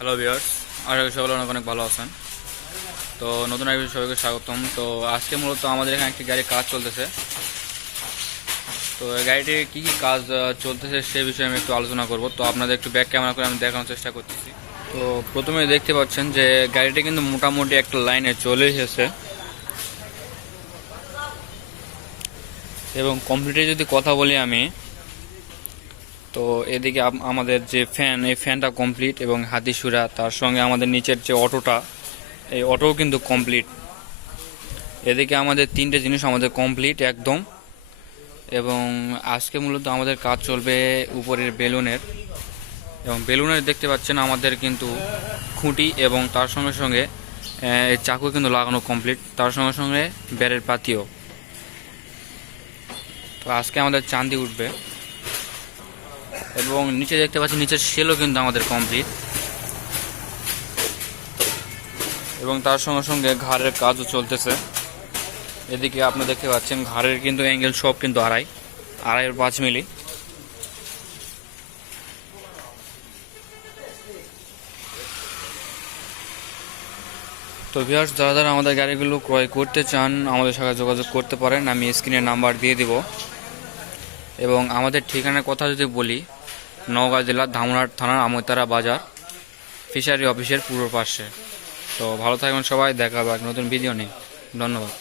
Hello viewers আশা করি সকলে অনেক অনেক ভালো আছেন। তো নতুন একটা সবাইকে স্বাগতম। তো আজকে মূলত আমাদের এখানে একটি গাড়ির কাজ চলতেছে। তো গাড়িটির কী কী কাজ চলতেছে সে বিষয়ে আমি একটু আলোচনা করব। তো আপনাদের একটু ব্যাক ক্যামেরা করে আমি দেখানোর চেষ্টা করতেছি। তো প্রথমে দেখতে পাচ্ছেন যে গাড়িটি কিন্তু মোটামুটি একটা লাইনে চলে এসেছে। এবং কমপ্লিটে যদি কথা বলি আমি তো এদিকে আমাদের যে ফ্যান এই ফ্যানটা কমপ্লিট এবং হাতিসুরা, তার সঙ্গে আমাদের নিচের যে অটোটা, এই অটোও কিন্তু কমপ্লিট এদিকে আমাদের তিনটে জিনিস আমাদের কমপ্লিট একদম। এবং আজকে মূলত আমাদের কাজ চলবে উপরের বেলুনের। এবং বেলুনের দেখতে পাচ্ছেন আমাদের কিন্তু খুঁটি এবং তার সঙ্গে সঙ্গে চাকু কিন্তু লাগানো কমপ্লিট তার সঙ্গে সঙ্গে ব্যারের পাতিও। তো আজকে আমাদের চান্দি উঠবে। এবং নিচে দেখতে পাচ্ছি নিচের সেলও কিন্তু আমাদের কমপ্লিট এবং তার সঙ্গে সঙ্গে ঘাড়ের কাজও চলতেছে। এদিকে আপনি দেখতে পাচ্ছেন ঘাড়ের কিন্তু অ্যাঙ্গেল সব কিন্তু আড়াই আড়াইয়ের পাঁচ মিলি। তো ভিউয়ার্স যারা যারা আমাদের গাড়িগুলো ক্রয় করতে চান, আমাদের সাথে যোগাযোগ করতে পারেন। আমি স্ক্রিনে নাম্বার দিয়ে দিব। এবং আমাদের ঠিকানার কথা যদি বলি নওগাঁ জেলার ধামরাট থানার আমতারা বাজার ফিশারি অফিসের পূর্ব পাশে তো ভালো থাকবেন সবাই, দেখা হবে নতুন ভিডিও নেই ধন্যবাদ।